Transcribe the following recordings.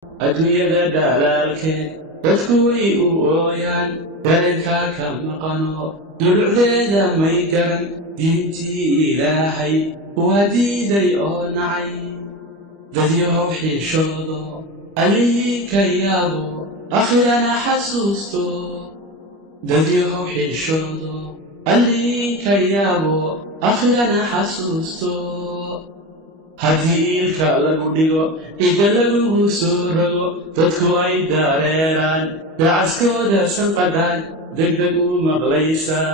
adduunyada dhalaalkeed dadku way u ooyaan dareenkaa ka maqano dulucdeeda may garan diintii ilaahay waa diiday oo nacay dadyahow xiishoodo allihii ka yaabo akhirana xasuusto dadyahow xiishoodo allihii ka yaabo akhirana xasuusto haddii ilka lagu dhigo cidda lagugu soo rogo dadku ay dareeraan dacaskooda sanqadhaan degdeg u maqlaysaa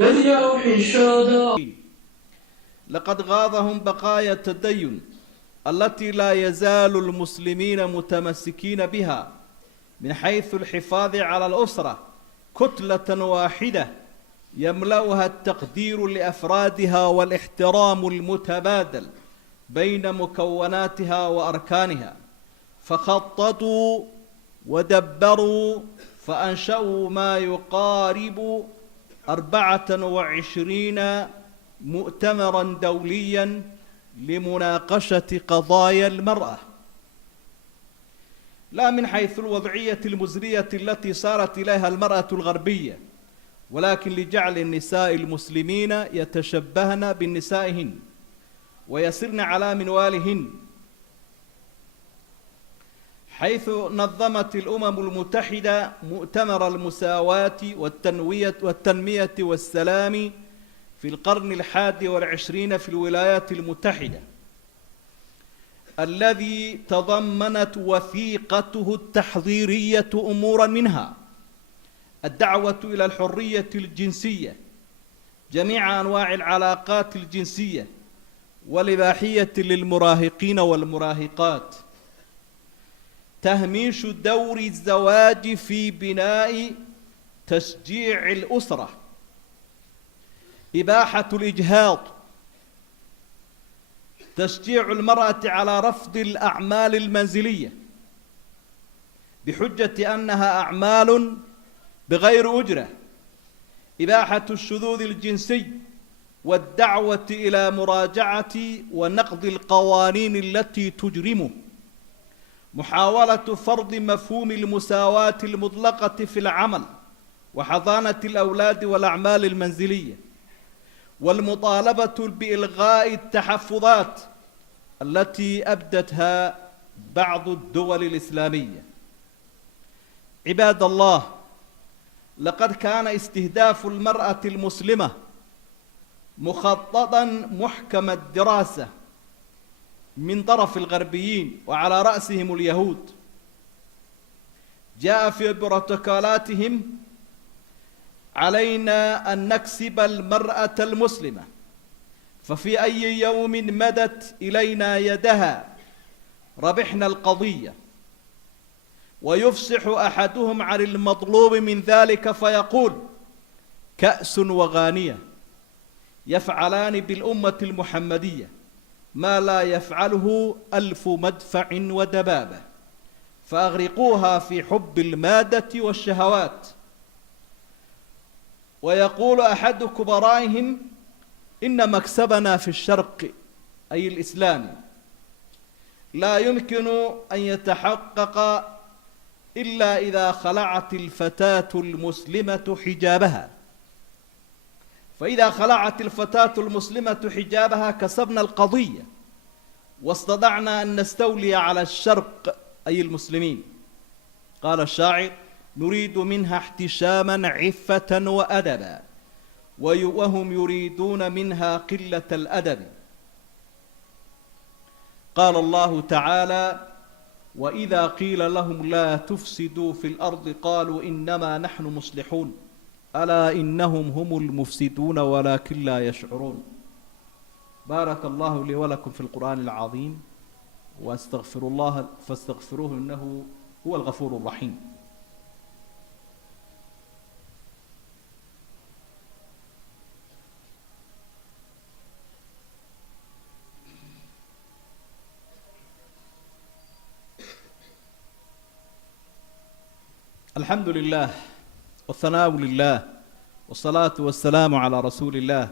dadyahow xishoodo. لقد غاضهم بقايا التدين التي لا يزال المسلمين متمسكين بها من حيث الحفاظ على الأسرة كتلة واحدة يملأها التقدير لأفرادها والاحترام المتبادل بين مكوناتها وأركانها، فخططوا ودبروا فأنشأوا ما يقارب 24 مؤتمرا دوليا لمناقشة قضايا المرأة، لا من حيث الوضعية المزرية التي صارت إليها المرأة الغربية، ولكن لجعل النساء المسلمين يتشبهن بنسائهن ويسرن على منوالهن، حيث نظمت الأمم المتحدة مؤتمر المساواة والتنمية والسلام في القرن 21 في الولايات المتحدة، الذي تضمنت وثيقته التحضيرية أمورا منها الدعوة إلى الحرية الجنسية، جميع أنواع العلاقات الجنسية، والإباحية للمراهقين والمراهقات، تهميش دور الزواج في بناء تشجيع الأسرة، إباحة الإجهاض، تشجيع المرأة على رفض الأعمال المنزلية بحجة أنها أعمال بغير أجرة، إباحة الشذوذ الجنسي والدعوة إلى مراجعة ونقض القوانين التي تجرمه، محاولة فرض مفهوم المساواة المطلقة في العمل وحضانة الأولاد والأعمال المنزلية، والمطالبة بإلغاء التحفظات التي أبدتها بعض الدول الإسلامية. عباد الله، لقد كان استهداف المرأة المسلمة مخططا محكم الدراسة من طرف الغربيين وعلى رأسهم اليهود. جاء في بروتوكولاتهم: علينا أن نكسب المرأة المسلمة، ففي أي يوم مدت إلينا يدها ربحنا القضية. ويفصح أحدهم عن المطلوب من ذلك فيقول: كأس وغانية يفعلان بالأمة المحمدية ما لا يفعله 1000 مدفع ودبابة، فأغرقوها في حب المادة والشهوات. ويقول أحد كبرائهم: إن مكسبنا في الشرق أي الإسلام لا يمكن أن يتحقق إلا إذا خلعت الفتاة المسلمة حجابها، فإذا خلعت الفتاة المسلمة حجابها كسبنا القضية واستطعنا أن نستولي على الشرق أي المسلمين. قال الشاعر: نريد منها احتشاما عفة وأدبا وهم يريدون منها قلة الأدب. قال الله تعالى: وإذا قيل لهم لا تفسدوا في الأرض قالوا إنما نحن مصلحون ألا إنهم هم المفسدون ولكن لا يشعرون. بارك الله لي ولكم في القرآن العظيم، وأستغفر الله فاستغفروه إنه هو الغفور الرحيم. الحمد لله والثناء لله والصلاة والسلام على رسول الله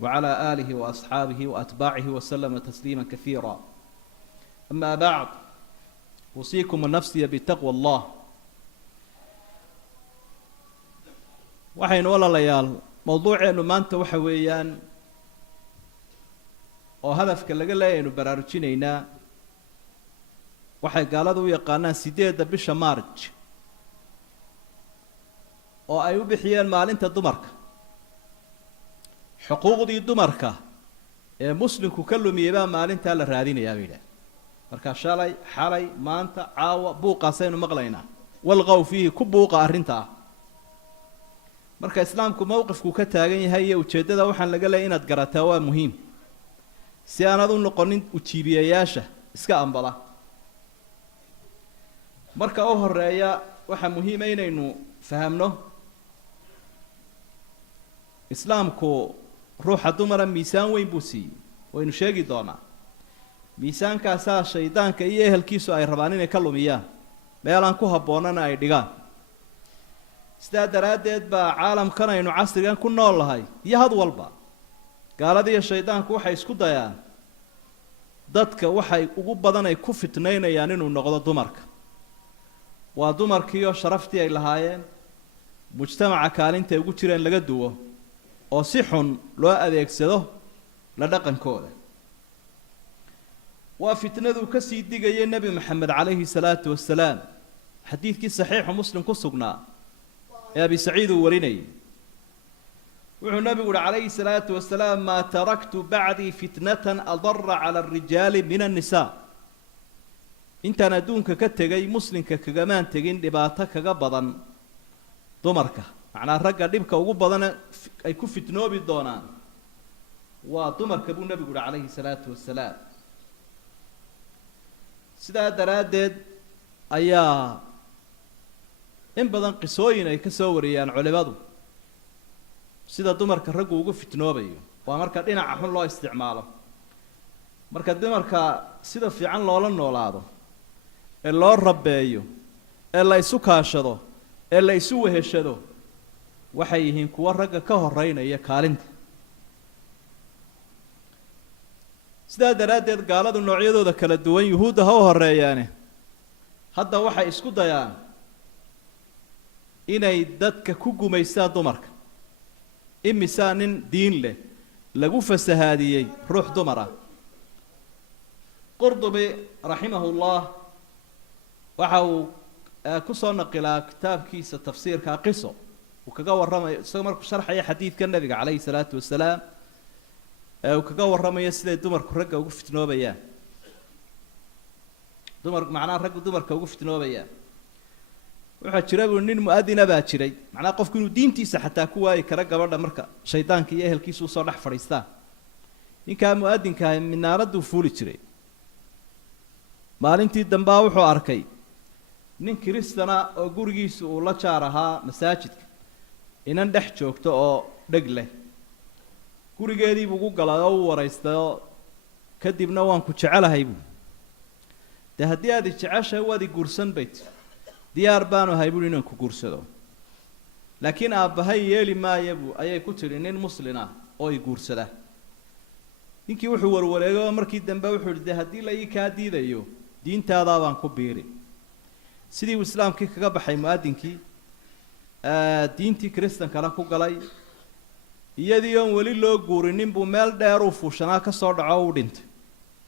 وعلى آله وأصحابه وأتباعه وسلم تسليما كثيرا. أما بعد أوصيكم ونفسي بتقوى الله. waxaynu walaalayaal mawduuceenu maanta waxa weeyaan oo hadafka laga leeyahay baraarujinaynaa waxay gaaladu u yaqaanaan 8 bisha March oo ay u bixiyeen maalinta dumarka. xuquuqdii dumarka ee muslimku ka lumiyay maalinta la raadinayaa weeyaan. marka xalay maanta caawa buuqaasaynu maqlaynaa walqaw fihi ku buuqa arrinta. marka islaamku mowqifku ka taagan yahay iyo ujeedada waxaan laga leeyahay inaad garataa waa muhiim si aanad u noqonin ujiibiyayaasha iska ambala. marka oo horeeya waxa muhiim ah inaynu fahamno islaamku ruuxa dumara miisaan weyn buu siiyay waynu sheegi doonaa. miisaankaas shaydaanka iyo ehelkiisu ay rabaan inay ka lumiyaan meel aan ku habboonana ay dhigaan. sidaa daraadeed baa caalamkan aynu casrigan ku nool lahay iyo had walba gaalada iyo shaydaanku waxay isku dayaan dadka waxay ugu badan ay ku fitnaynayaan inuu noqdo dumarka. waa dumarkii oo sharaftii ay lahaayeen mujtamaca kaalinta ay ugu jireen laga duwo oo si xun loo adeegsado la dhaqankooda. waa fitnadu ka sii digayay nabi maxamed calayhi salaatu wasalaam xadiidkii saxiix muslim ku sugnaa ee abi saciid uu warinayay. wuxuu nabigu yidhi calayhi salaatu wasalaam maa taraktu bacdii fitnatan adara cala alrijaali min annisaa. intaan adduunka ka tegay muslimka kagamaan tegin dhibaato kaga badan dumarka. macnaa ragga dhibka ugu badan ay ku fitnoobi doonaan waa dumarka buu nabigu yidhi calayhi salaatu wasalaam. sidaa daraaddeed ayaa in badan qisooyin ay ka soo wariyaan culimadu sida dumarka raggu ugu fitnoobayo. waa marka dhinaca xun loo isticmaalo. marka dumarka sida fiican loola noolaado ee loo rabeeyo ee la isu kaashado ee la isu weheshado waxay yihiin kuwa ragga ka horeynaya kaalinta. sidaa daraaddeed gaaladu noocyadooda kala duwan yuhuudda ha u horeeyaane hadda waxay isku dayaan inay dadka ku gumaystaan dumarka. imisaa nin diin leh lagu fasahaadiyey ruux dumar ah. qurdubi raximahullah waxa uu ku soo naqilaa kitaabkiisa tafsiirka qiso uu kaga warramayo isagoo markuu sharxaya xadiidka nabiga calayhi salaatu wasalaam uu kaga warramayo siday dumarku ragga ugu fitnoobayaan. macnaha raggu dumarka ugu fitnoobayaan. waxaa jira buu nin mu'adina baa jiray macnaha qofku inuu diintiisa xataa ku waayi kara gabadha marka shaydaanka iyo ehelkiisu usoo dhex fadhiistaan. ninkaa mu'adinka minaaraduu fuuli jiray. maalintii dambaa wuxuu arkay nin kiristana oo gurigiisu uu la jaar ahaa masaajidka inan dhex joogto oo dheg leh. gurigeedii buu ugu galay oo u waraystay oo kadibna waan ku jecelahay buu. dee haddii aad i jeceshahay waad i guursan bayt diyaar baanu ahay buui inaan ku guursado laakiin aabbahay yeeli maaya buu ayay ku tidhi nin muslin ah oo i guursada. ninkii wuxuu warwareegay oo markii dambe wuxuu yidhi dee haddii la ii kaa diidayo diintaadaa baan ku biiri. sidii uu islaamkii kaga baxay mu'adinkii diintii kiristankana ku galay. iyadii oon weli loo guurinin buu meel dheer uu fuushanaa ka soo dhaco u dhintay.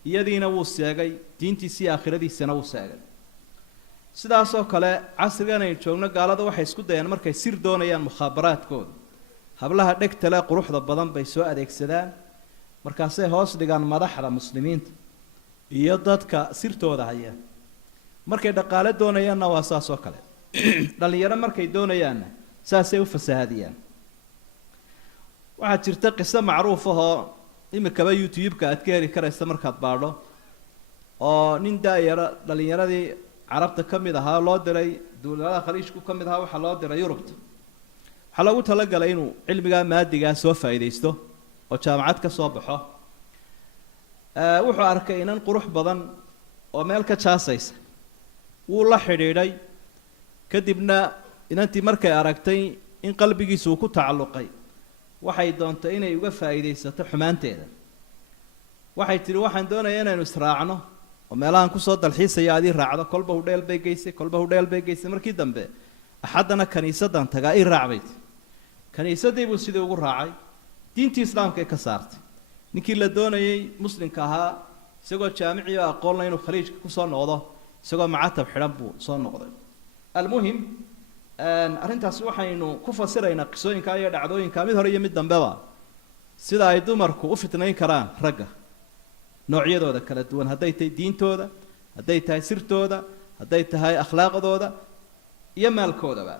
iyadiina wuu seegay diintiisii aakhiradiisana wuu seegay. sidaasoo kale casrigan aynu joogno gaalada waxay isku dayaan markay sir doonayaan mukhaabaraadkooda hablaha dhegtale quruxda badan bay soo adeegsadaan markaasay hoos dhigaan madaxda muslimiinta iyo dadka sirtooda haya. markay dhaqaale doonayaanna waa saasoo kale. dhalinyaro markay doonayaanna saasay u fasahaadiyaan. waxaa jirta qiso macruuf ahoo imikaba youtube-ka aad ka heli karaysa markaad baadho oo nin daayara dhalinyaradii carabta ka mid ahaa loo diray dowladaha khaliijku ka mid ahaa waxaa loo diray yurubta. waxaa loogu talagalay inuu cilmigaa maadigaa soo faa'iidaysto oo jaamacad ka soo baxo. wuxuu arkay inan qurux badan oo meel ka jaasaysa. wuu la xidhiidhay kadibna inantii markay aragtay in qalbigiisu uu ku tacalluqay waxay doontay inay uga faa'iidaysato xumaanteeda. waxay tidhi waxaan doonayaa inaynu israacno وميلان كسو دلحيسaya adii raacdo kolba u dheel bay geysay kolba u dheel bay geysay markii dambe axadana kaniisadan tagaa i raacbay kaniisadii buu sidii ugu raacay diintii islaamka ka saartay ninkii la doonayay muslimka ahaa isagoo jaamici ah aqoon inuu khaliijka ku soo noqdo isagoo macatab xiran buu soo noqday almuhim arintaas waxaynu ku fasiraynaa qisooyinka iyo dhacdooyinka mid hore iyo mid dambeba sida ay dumarku u fitnayn karaan ragga noocyadooda kala duwan haday tahay diintooda haday tahay sirtooda haday tahay akhlaaqdooda iyo maalkoodaba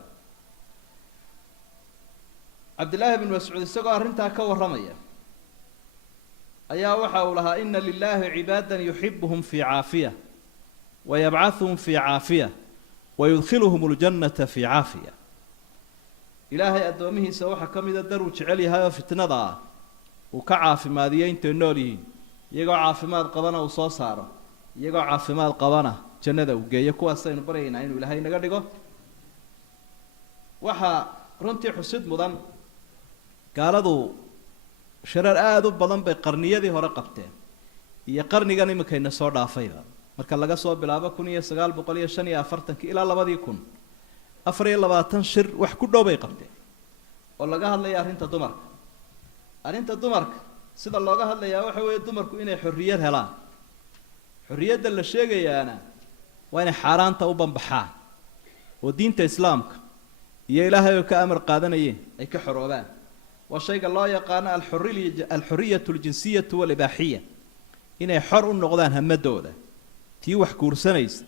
Abdullah ibn Mas'ud isagoo arinta ka waramaya ayaa waxa uu lahaa inna lillahi ibadan yuhibbuhum fi aafiya wa yab'athuhum fi aafiya wa yudkhiluhum aljannata fi aafiya ilaahay adoomihiisa waxa kamida daru jecel yahay fitnada uu ka caafimaadiyay inta noolyihiin iyagoo caafimaad qabana uu soo saaro iyagoo caafimaad qabana jannada uu geeyo kuwaas aynu bareynaa inuu ilaahay naga dhigo waxa runtii xusid mudan gaaladu sharar aad u badan bay qarniyadii hore qabteen iyo qarnigan imikayna soo dhaafayba marka laga soo bilaabo 1945 ilaa 2000 24 shir wax ku dhow bay qabteen oo laga hadlayo arrinta dumarka sida looga hadlayaa waxa weeye dumarku inay xorriyad helaan xorriyadda la sheegayaana waa inay xaaraanta u banbaxaan oo diinta islaamka iyo ilaahay oo ka amar qaadanayeen ay ka xoroobaan waa shayga loo yaqaan al-hurriyatu al-jinsiyatu wal-ibahiyya inay xor u noqdaan hamadooda tii wax guursanaysa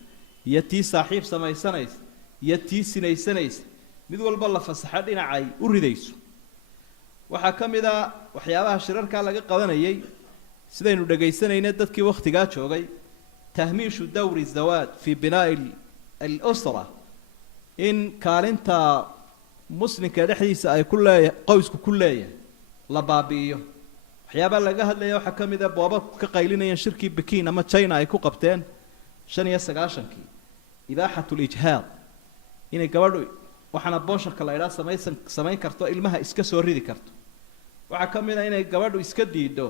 iyo tii saaxiib samaysanaysa iyo tii sinaysanaysa mid walba la fasaxay dhinacay u ridayso waxa kamida waxyaabaha shirarka laga qabanayay sidaynu dhageysanayna dadkii waqtiga joogay tahmiishu dawri zawaad fi binaa al-usra in kaalinta muslimka dhexdiisa ay ku leeyahay qoysku ku leeyahay la baabiyo waxyaabaha laga hadlayo waxa kamida booba ka qaylinayeen shirkii Pekin ama China ay ku qabteen 95kii ibaaxatu al-ijhaad inay gabadhu waxana boosharka la ilaa samayn karto ilmaha iska soo ridi karto waxa kamida inay gabadhu iska diido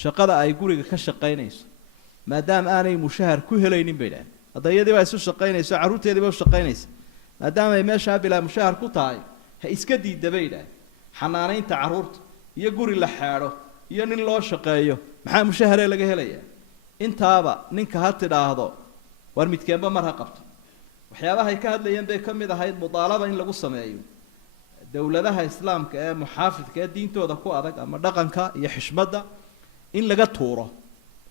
shaqada ay guriga ka shaqeynayso maadaama aanay mushahar ku helaynin beelaan hadayadii waa isu shaqeynayso caruurteedii waa shaqeynayso maadaama ay meesha bilaa mushahar ku tahay ha iska diido beelaan xanaanaynta caruurta iyo guri la xaaro iyo nin loo shaqeeyo maxaa mushahar laga helayaa intaaba ninka ha tidhaahdo war midkeenba mar ha qabto waxyaabaha ay ka hadlayeen bay kamid ahayd mudaalaba in lagu sameeyo dawladaha islaamka ee muxaafidka ee diintooda ku adag ama dhaqanka iyo xishmada in laga tuuro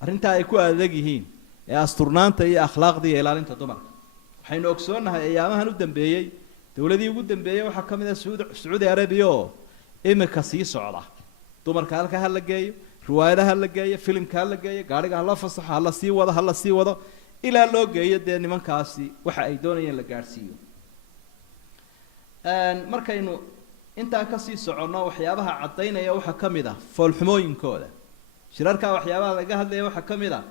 arinta ay ku adag yihiin ee asturnaanta iyo akhlaaqda iyo ilaalinta dumarka waxaynu ogsoonahay ayaamahan u dambeeyay dawladii ugu dambeeyay waxa kamid ah Saudi Arabia oo imika sii socda dumarka halka hal la geeyo riwaayadaha la geeyo filimka la geeyo gaariga la fasaxo la sii wado ilaa loo geeyo de nimankaasi waxa ay doonayeen la gaarsiiyo markaynu inta ka sii socono waxyaabaha cadeynaya waxa kamid ah foolxumooyinkooda shirarka waxyaabaha laga hadlayo waxa kamid ah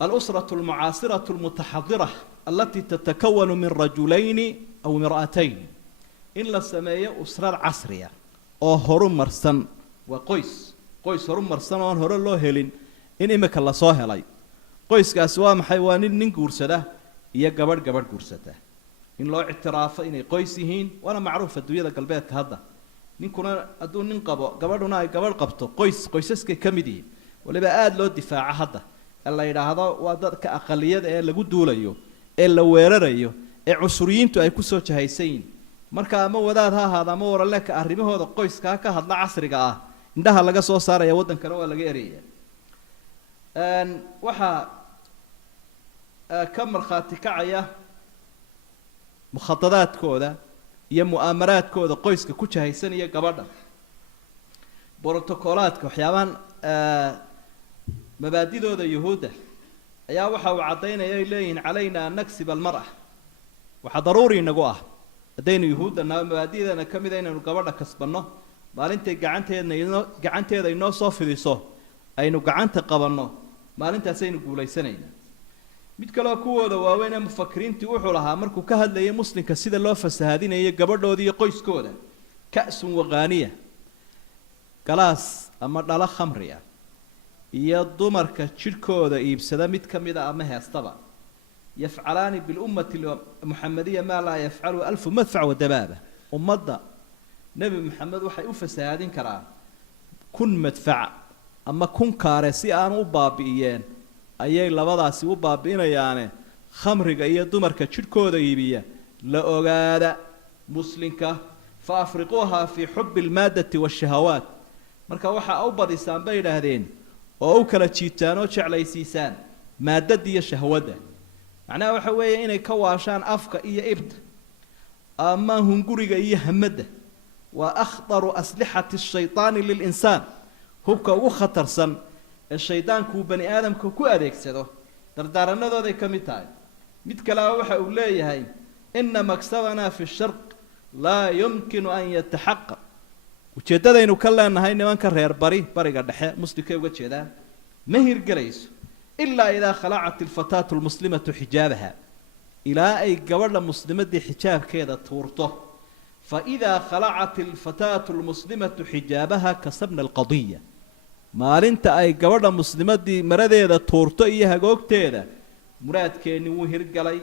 al-usratu al-mu'asiratu al-mutahaddira allati tatakawanu min rajulayn aw imra'atayn in la sameeyo usrar casriya oo horumarsan waa qoys horumarsan oo hore loo helin in imika la soo helay qoyskaas waa maxay waa nin guursada iyo gabadh guursata in loo ictiraafo inay qoys yihiin wana macruuf adduunyada galbeedka hadda ninkuna aduu nin qabo gabadhuna ay gabadh qabto qoysaska kamidii waliba aad loo difaaca hadda la yiraahdo waa dadka aqaliyada ee lagu duulayo ee la weerarayo ee cusuriyiintu ay ku soo jahaysayn marka ama wadaad ha ahaado ama waraleka arrimahooda qoyska ka hadla casriga ah indhaha laga soo saaraya wadankana waa laga ereeyaa waxa ka markhaati kacaya mukhadadaadkooda iyo mu'amaraadkooda qoyska ku jahaysanaya gabadha protocolaadka waxyaaban mabaadidooda yahuuda ayaa waxa uu cadeynaya ay leeyihiin calayna naksib almar'a waxa daruuri nagu ah hadaynu yahuudana mabaadidana kamid ah inaynu gabadha kasbanno maalintay gacanteeda inoo soo fidiso aynu gacanta qabanno maalintaas aynu guulaysanayna mid kale kuwooda waaweyn mufakiriintii wuxuu lahaa markuu ka hadlayay muslimka sida loo fasahaadinayo gabadhoodii iyo qoyskooda ka'sun waqaaniya galaas ama dhala khamriya iyo dumarka jidhkooda iibsada mid ka mid a ama heestaba yafcalaani bilummati muxamadiya maa laa yafcalu alfu madfac wadabaaba ummadda nebi maxamed waxay u fasahaadin karaan kun madfac ama kun kaare si aan u baabi'iyeen ayay labadaasi u baabi'inayaane khamriga iyo dumarka jidhkooda iibiya la ogaada muslinka fa afriquuhaa fii xubbi almaaddati waashahawaat marka waxaa u badisaan bay idhaahdeen oo u kala jiitaan oo jeclaysiisaan maaddada iyo shahwadda macnaha waxa weeye inay ka waashaan afka iyo ibta ama hunguriga iyo hamadda waa akhdaru aslixati ashaytaani lilinsaan hubka ugu khatarsan ee shaydaanku uu bani aadamka ku adeegsado dardaaranadooday ka mid tahay mid kaleba waxa uu leeyahay ina maksabanaa fi sharq laa yumkinu an yataxaqaq ujeeddadaynu ka leenahay nimanka reer bariga dhexe muslimkay uga jeedaan ma hirgelayso ilaa idaa khalacat alfataatu lmuslimatu xijaabaha ilaa ay gabadha muslimadii xijaabkeeda tuurto faidaa khalacat alfataatu lmuslimatu xijaabaha kasabna alqadiya maalinta ay gabadha muslimadii maradeeda tuurto iyo hagoogteeda muraadkeenni wuu hirgalay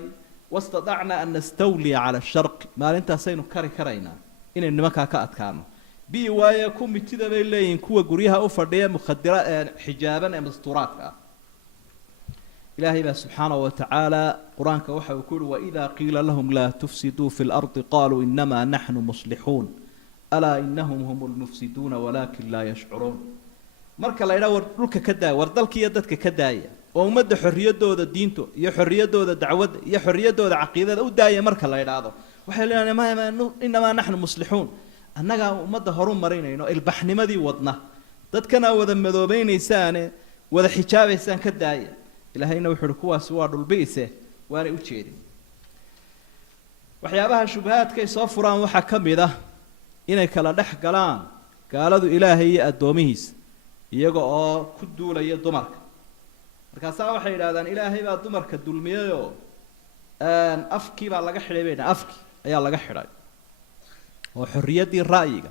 wastadacna an nastawliya cala sharqi maalintaasaynu kari karaynaa inaynu nimankaa ka adkaano bi waaye ku mitida bay leeyihiin kuwa guryaha u fadhiya mukhadira xijaaban ee mastuuraadka ah ilaahay baa subxaanahu watacaala qur-aanka waxa uu ku yihi waidaa qiila lahum laa tufsiduu fi lardi qaluu inamaa naxnu muslixuun alaa inahum hum lmufsiduuna walaakin laa yashcuruun marka la yidhaha war dhulka ka daaya war dalkiiyo dadka ka daaya oo ummadda xorriyaddooda diinto iyo xorriyaddooda dacwadda iyo xorriyaddooda caqiidada u daaya marka la idhaahdo waxay leeyahay inamaa naxnu muslixuun annagaa ummadda horu marinayno ilbaxnimadii wadna dadkana wada madoobeynaysaane wada xijaabaysaan ka daaya ilaahayna wuxuu uhi kuwaasi waa dhulbi'ise waanay u jeedin waxyaabaha shubahaadkay soo furaan waxaa ka mid ah inay kala dhex galaan gaaladu ilaahay iyo addoomihiisa iyaga oo ku duulaya dumarka markaasaa waxay yidhahdaan ilaahay baa dumarka dulmiyayoo afkii baa laga xidhay bay dhahan afkii ayaa laga xidhay oo xorriyaddii ra'yiga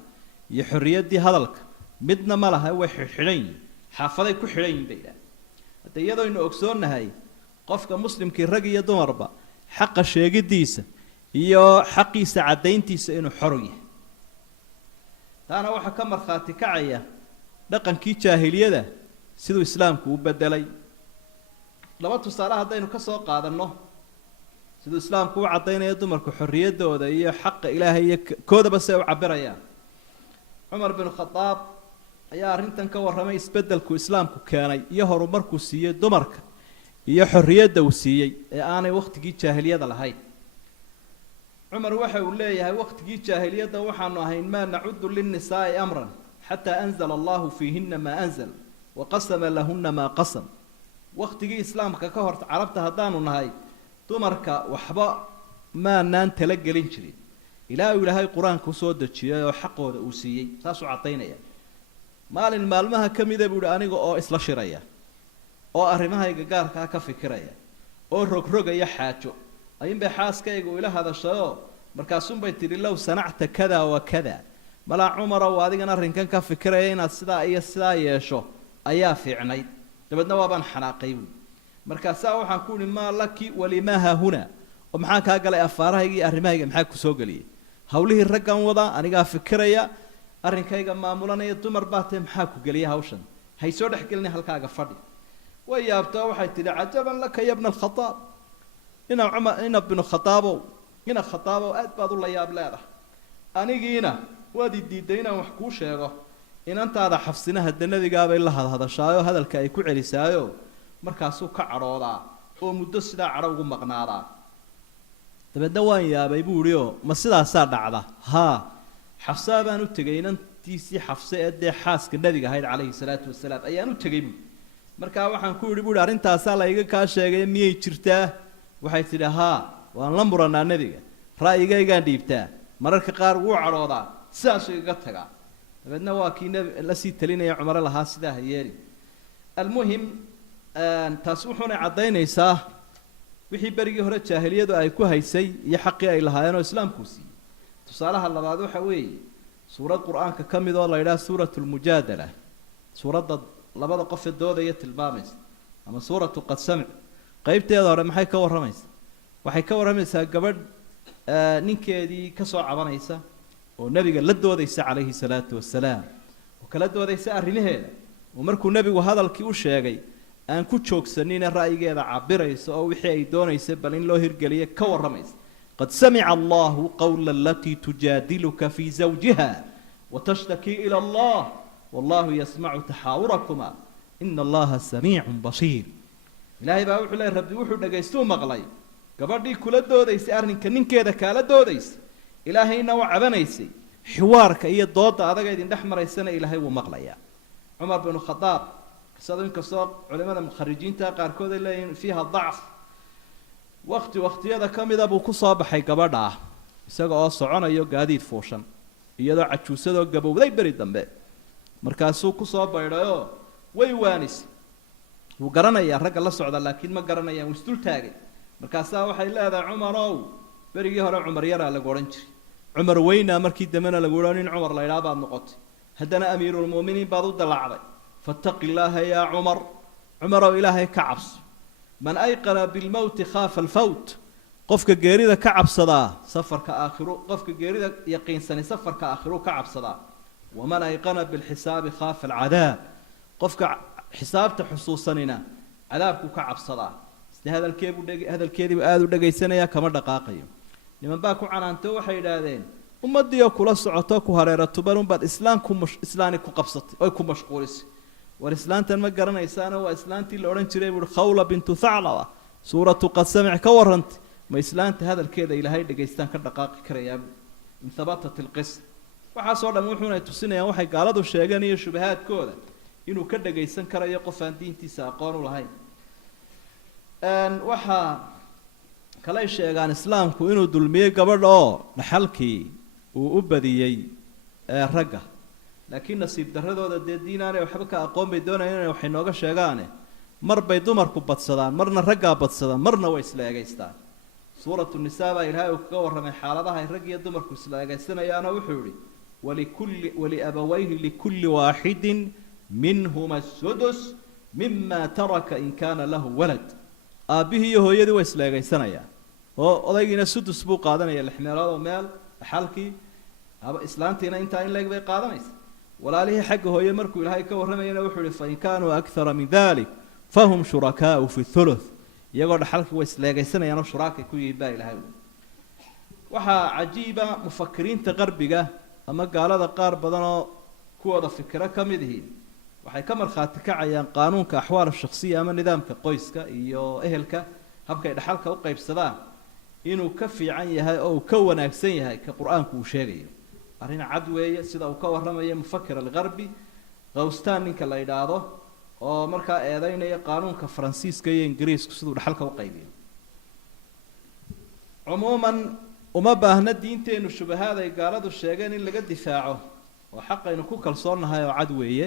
iyo xorriyaddii hadalka midna ma laha way xidhan yihin xaafaday ku xidhan yihin bay yidhahdeen hadda iyadooynu ogsoonnahay qofka muslimkii rag iyo dumarba xaqa sheegiddiisa iyo xaqiisa caddayntiisa inuu xor yahay taana waxaa ka markhaati kacaya dhaqankii jaahiliyada siduu islaamku u bedelay laba tusaale haddaynu ka soo qaadanno siduu islaamku u caddaynayo dumarku xorriyaddooda iyo xaqa ilaahay iyo koodaba si ay u cabirayaan cumar bin khadaab ayaa arrintan ka warramay isbeddelku islaamku keenay iyo horumarkuu siiyey dumarka iyo xorriyadda uu siiyey ee aanay wakhtigii jaahiliyada lahayn cumar waxa uu leeyahay wakhtigii jaahiliyadda waxaanu ahayn maa nacudu linnisaa'i amran xataa anzala allahu fiihina maa anzal wa qasama lahuna maa qasam wakhtigii islaamka ka hor carabta haddaanu nahay dumarka waxba maanaan tala gelin jirin ilaa uu ilaahay qur-aanka usoo dejiyay oo xaqooda uu siiyey saasuu caddaynaya maalin maalmaha ka mida buu ihi aniga oo isla shiraya oo arrimahayga gaarkaa ka fikiraya oo rogrogaya xaajo ayinbay xaaskaygu ila hadashayoo markaasunbay tidhi low sanacta kada wa kada malaa cumarow adigan arrinkan ka fikiraya inaad sidaa iyo sidaa yeesho ayaa fiicnayd dabeedna waabaan xanaaqay buui markaasaa waxaan ku ihi maa laki walimaa haahuna oo maxaa kaa galay afaarahayga iyo arrimahayga maxaa kusoo geliyay hawlihii raggan wadaa anigaa fikiraya arrinkayga maamulanaya dumar baa tae maxaa ku geliya hawshan hay soo dhex gelina halkaaga fadhi way yaabtoo waxay tidhi cajaban laka ya bna alkhadaab ina binu khadaabow ina khadaabow aad baad u la yaab leedahay anigiina waad i diiday inaan wax kuu sheego inantaada xafsina hadda nebigaabay la hadhadashaayo hadalka ay ku celisaayo markaasuu ka cadhoodaa oo muddo sidaa cadho ugu maqnaadaa dabeedna waan yaabay buu ihi oo ma sidaasaa dhacda haa xafsaa baan u tegay inantiisii xafse ee dee xaaska nebiga ahayd calayhi salaatu wasalaam ayaan u tegay buui markaa waxaan ku yidhi buuhi arrintaasaa la iga kaa sheegay miyay jirtaa waxay tidhi haa waan la muranaa nebiga ra'yigaygaan dhiibtaa mararka qaar wuu cadhoodaa sidaasuu igaga tagaa dabeedna waa kii la sii talinaya cumare lahaa sidaa ha yeeli almuhim taas wuxuuna caddaynaysaa wixii berigii hore jaahiliyadu ay ku haysay iyo xaqii ay lahaayeen oo islaamkuu siiyey tusaalaha labaad waxa weeye suurad qur-aanka ka mid oo la yidhaha suurat lmujaadala suuradda labada qof ee doodaya tilmaamaysa ama suuratu qad samic qaybteeda hore maxay ka warramaysaa waxay ka warramaysaa gabadh ninkeedii ka soo cabanaysa oo nabiga la doodaysa calayhi salaatu wasalaam oo kala doodaysa arrimaheeda oo markuu nabigu hadalkii u sheegay aan ku joogsanin ra'yigeeda cabiraysa oo wixii ay doonaysay bal in loo hirgeliyo ka warramaysa qad samica allahu qawla allati tujaadiluka fi zawjiha watashtaki ila allah wallahu yasmacu taxaawurakuma ina allaha samiicun basiir ilaahay baa wuxuu leeyahay rabbi wuxuu dhagaystuu maqlay gabadhii kula doodaysay arrinka ninkeeda kaala doodaysay ilaahayna u cabanaysay xiwaarka iyo dooda adaga idin dhex maraysana ilaahay wuu maqlayaa cumar binu khadaab qisada inkastoo culimada mukharijiinta qaarkood ay leeyihiin fiiha dacf waqtiyada ka mida buu ku soo baxay gabadha ah isaga oo soconayo gaadiid fuushan iyadoo cajuusadoo gabowday beri dambe markaasuu kusoo baydhayoo way waanisay wuu garanayaa ragga la socda laakiin ma garanayaan wuu isdul taagay markaasaa waxay leedahay cumarow berigii hore cumar yaraa lagu odhan jiray cumar weynaa markii dambena lagu odhan nin cumar la ydhaa baad noqotay haddana amiirulmu'miniin baad u dallacday fattaqi illaaha yaa cumar cumarow ilaahay ka cabso man ayqana bilmowti khaafa alfawt qofka geerida ka cabsadaa safarka aakhiru qofka geerida yaqiinsani safarka aakhiru ka cabsadaa waman ayqana bilxisaabi khaafa alcadaab qofka xisaabta xusuusanina cadaabku ka cabsadaa sida hadalkeediibu aada u dhagaysanayaa kama dhaqaaqayo niman baa ku canaantay waxay yidhaahdeen ummadii oo kula socoto ku hareera tuban unbaad islaani ku qabsatay oy ku mashquulisay war islaantan ma garanaysaana waa islaantii la odhan jiray buui khawla bintu thaclaba suuratu qad samic ka warrantay ma islaanta hadalkeeda ilaahay dhagaystaan ka dhaqaaqi karayaa in habatat ilqis waxaasoo dhan wuxuunay tusinayaan waxay gaaladu sheegeen iyo shubahaadkooda inuu ka dhagaysan karayo qof aan diintiisa aqoon u lahayn waxaa kalay sheegaan islaamku inuu dulmiyey gabadha oo dhaxalkii uu u badiyey ragga laakiin nasiib darradooda dee diinaanay waxba ka aqoon bay doonayaan inay waxay nooga sheegaane mar bay dumarku badsadaan marna raggaa badsadaan marna way isla eegaystaan suuratu nisaa baa ilaahay uu kaga warramay xaaladaha ay rag iyo dumarku isla eegaysanayaanoo wuxuu yihi waliabawayhi likulli waaxidin minhuma asudus mima taraka in kaana lahu walad aabbihii iyo hooyadii way isla eegaysanayaan oo odaygiina sudus buu qaadanaya 6 meelood oo meel dhaxalkii islaantiina intaa in leeg bay qaadanaysa walaalihii xagga hooye markuu ilaahay ka warramayna wuxuu yihi fain kaanuu akthara min dalik fahum shurakaau fi thuluth iyagoo dhaxalkii way isla eegaysanayaan oo shuraakay ku yihiin baa ilaahay waxaa cajiiba mufakiriinta qarbiga ama gaalada qaar badan oo kuwooda fikiro ka mid yihiin waxay ka markhaati kacayaan qaanuunka axwaal shakhsiya ama nidaamka qoyska iyo ehelka habkay dhaxalka u qaybsadaan inuu ka fiican yahay oo uu ka wanaagsan yahay ka qur-aanku uu sheegayo arrin cad weeye sida uu ka warramayo mufakir algarbi qawstaan ninka la yidhaahdo oo markaa eedeynaya qaanuunka faransiiska iyo ingiriisku siduu dhaxalka u qaybiyo cumuuman uma baahna diinteennu shubahaad ay gaaladu sheegeen in laga difaaco oo xaqaynu ku kalsoonnahay oo cad weeye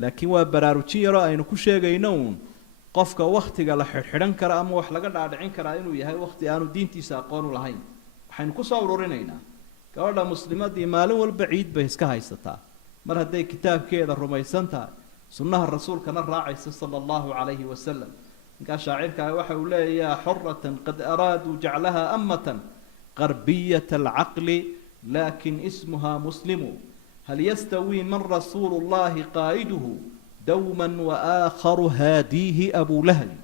laakiin waa baraarujin yaroo aynu ku sheegayno uun qofka wakhtiga la xidhxidhan kara ama wax laga dhaadhicin karaa inuu yahay wakhti aanu diintiisa aqoon u lahayn waxaynu kusoo ururinaynaa gabadha muslimadii maalin walba ciid bay iska haysataa mar hadday kitaabkeeda rumaysan tahay sunnaha rasuulkana raacaysa sala allahu calayhi wasalam ninkaa shaacirkaa waxa uu leeyahy yaa xuratan qad araaduu jaclaha amatan qarbiyata alcaqli laakin ismuha muslimu hal yastawi man rasuulu llahi qaa'iduhu dawman waaakharu haadiihi abulahli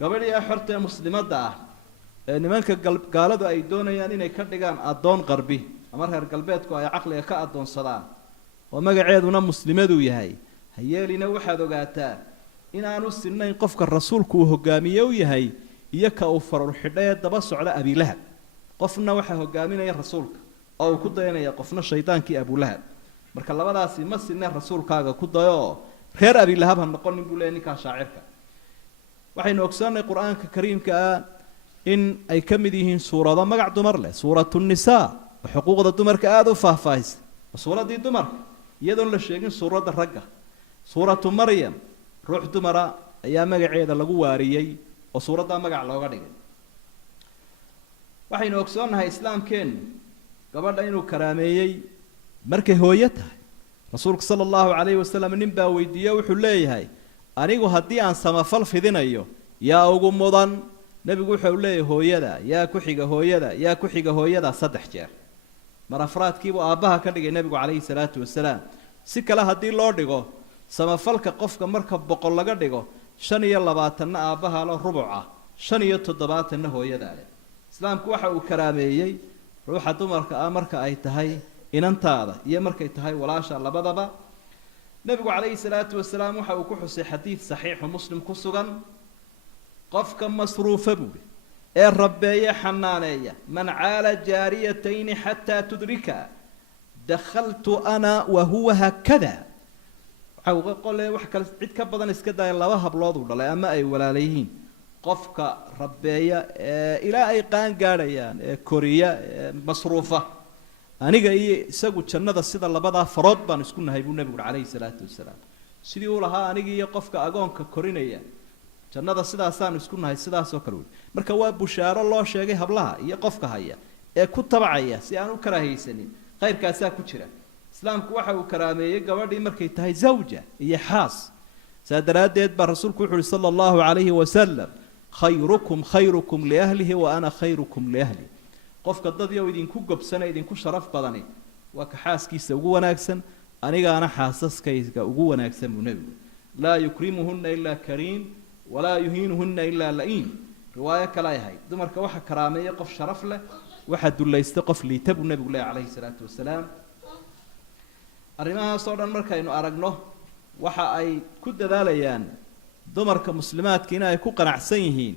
gabadhii a xorta ee muslimadda ah ee nimanka gaaladu ay doonayaan inay ka dhigaan addoon qarbi ama reer galbeedku ay caqliga ka addoonsadaan oo magaceeduna muslimaduu yahay hayeelina waxaad ogaataa inaanu sinnayn qofka rasuulku uu hogaamiye u yahay iyo ka uu farur xidha ee daba socda abilahab qofna waxaa hogaaminaya rasuulka oo uu ku dayanaya qofna shaydaankii abulahab marka labadaasi ma sineen rasuulkaaga ku dayo oo reer abilahab ha noqonin buu leeyahy ninkaa shaacirka waxaynu ogsoonnay qur-aanka kariimka ah in ay ka mid yihiin suurado magac dumar leh suuratu nisaa oo xuquuqda dumarka aada u faahfaahisa waa suuraddii dumarka iyadoon la sheegin suuradda ragga suuratu maryam ruux dumara ayaa magaceeda lagu waariyey oo suuraddaa magac looga dhigay waxaynu ogsoonnahay islaamkeennu gabadha inuu karaameeyey markay hooyo tahay rasuulku sala allahu calayhi wasalam nin baa weydiiye wuxuu leeyahay anigu haddii aan samafal fidinayo yaa ugu mudan nebigu wuxuu leeyahay hooyada yaa ku xiga hooyada yaa ku xiga hooyada 3 jeer mar afraadkiibuu aabbaha ka dhigay nebigu calayhi salaatu wasalaam si kale haddii loo dhigo samafalka qofka marka 100 laga dhigo 25 aabbaha la rubuca 75 hooyada leh islaamku waxa uu karaameeyay ruuxa dumarka marka ay tahay inantaada iyo markay tahay walaasha labadaba nabigu calayhi salaatu wasalaam waxa uu ku xusay xadiid saxiix muslim ku sugan qofka masruufa buu ee rabbeeya xanaaneeya man caala jaariyatayn hatta tudrika dakhaltu ana wa huwa hakada waxa qole wax kale cid ka badan iska day laba hablood u dhalay ama ay walaalayihiin qofka rabbeeya ilaa ay qaan gaarayaan koriya masruufa aniga iyo isagu jannada sida labada farood baan isku nahay buu nabigu calayhi salaatu wasalaam sidii uu lahaa aniga iyo qofka agoonka korinaya jannada sidaasaan isku nahay sidaas oo kale marka waa bushaaro loo sheegay hablaha iyo qofka haya ee ku tabacaya si aan u karaahaysanin khayrkaas ku jira islaamku waxa uu karaameeyay gabadhii markay tahay zawja iyo xaas saadaradeed ba rasuulku wuxuu sallallahu alayhi wa sallam khayrukum li ahlihi wa ana khayrukum li ahli qofka dad yow idinku gobsana idinku sharaf badani waa ka xaaskiisa ugu wanaagsan anigaana xaasaskayga ugu wanaagsan buu nabigu laa yukrimuhunna illa karim wala yuhinuhunna illa la'in riwaaya kala yahay dumarka waxa karaameeya qof sharaf leh waxa dulaysta qof liita buu nabigu calayhi salaatu wasalaam arrimahaas oo dhan markaynu aragno waxa ay ku dadaalayaan dumarka muslimaadka inay ku qanacsan yihiin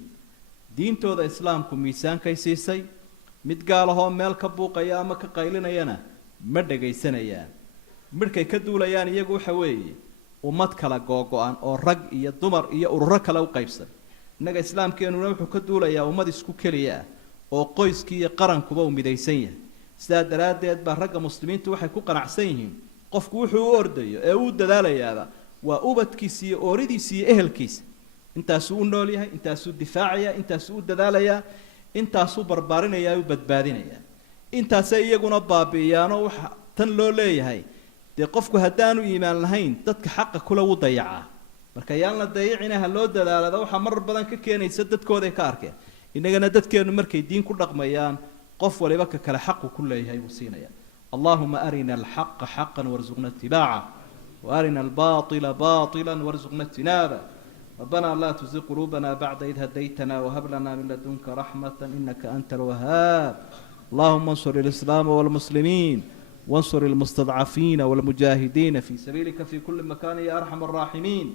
diintooda islaamku miisaankay siisay mid gaalahoo meel ka buuqaya ama ka qaylinayana ma dhagaysanayaan midkay ka duulayaan iyagu waxa weeye ummad kala googo'an oo rag iyo dumar iyo ururo kale u qaybsan innaga islaamkeenuna wuxuu ka duulayaa ummad isku keliya oo qoyskii iyo qarankuba u midaysan yahay sidaa daraaddeed baa ragga muslimiintu waxay ku qanacsan yihiin qofku wuxuu u ordayo ee uu dadaalayaaba waa ubadkiisa iyo ooridiisa iyo ehelkiisa intaasuu u nool yahay intaasuu difaacaya intaasuu u dadaalayaa intaasuu barbaarinaya u badbaadinaya intaasay iyaguna baabi'iyaanoo waxa tan loo leeyahay dee qofku haddaanu iimaan lahayn dadka xaqa kula u dayacaa marka yaan la dayicinaha loo dadaalada waxa mar badan ka keenaysa dadkooda ka arkeen inagana dadkeenu markay diin ku dhaqmayaan qof waliba ka kale xaq ku leeyahay uu siinaya اللهم أرنا الحق حقا وارزقنا اتباعه وأرنا الباطل باطلا وارزقنا اجتنابه ربنا لا تزغ قلوبنا بعد إذ هديتنا وهب لنا من لدنك رحمة إنك أنت الوهاب اللهم انصر الإسلام والمسلمين وانصر المستضعفين والمجاهدين في سبيلك في كل مكان يا أرحم الراحمين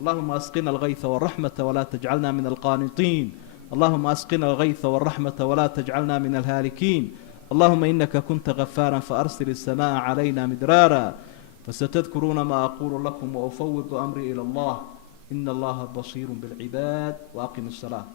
اللهم أسقنا الغيث والرحمة ولا تجعلنا من القانطين اللهم أسقنا الغيث والرحمة ولا تجعلنا من الهالكين اللهم إنك كنت غفارا فأرسل السماء علينا مدرارا فستذكرون ما أقول لكم وأفوض أمري إلى الله إن الله بصير بالعباد وأقم الصلاة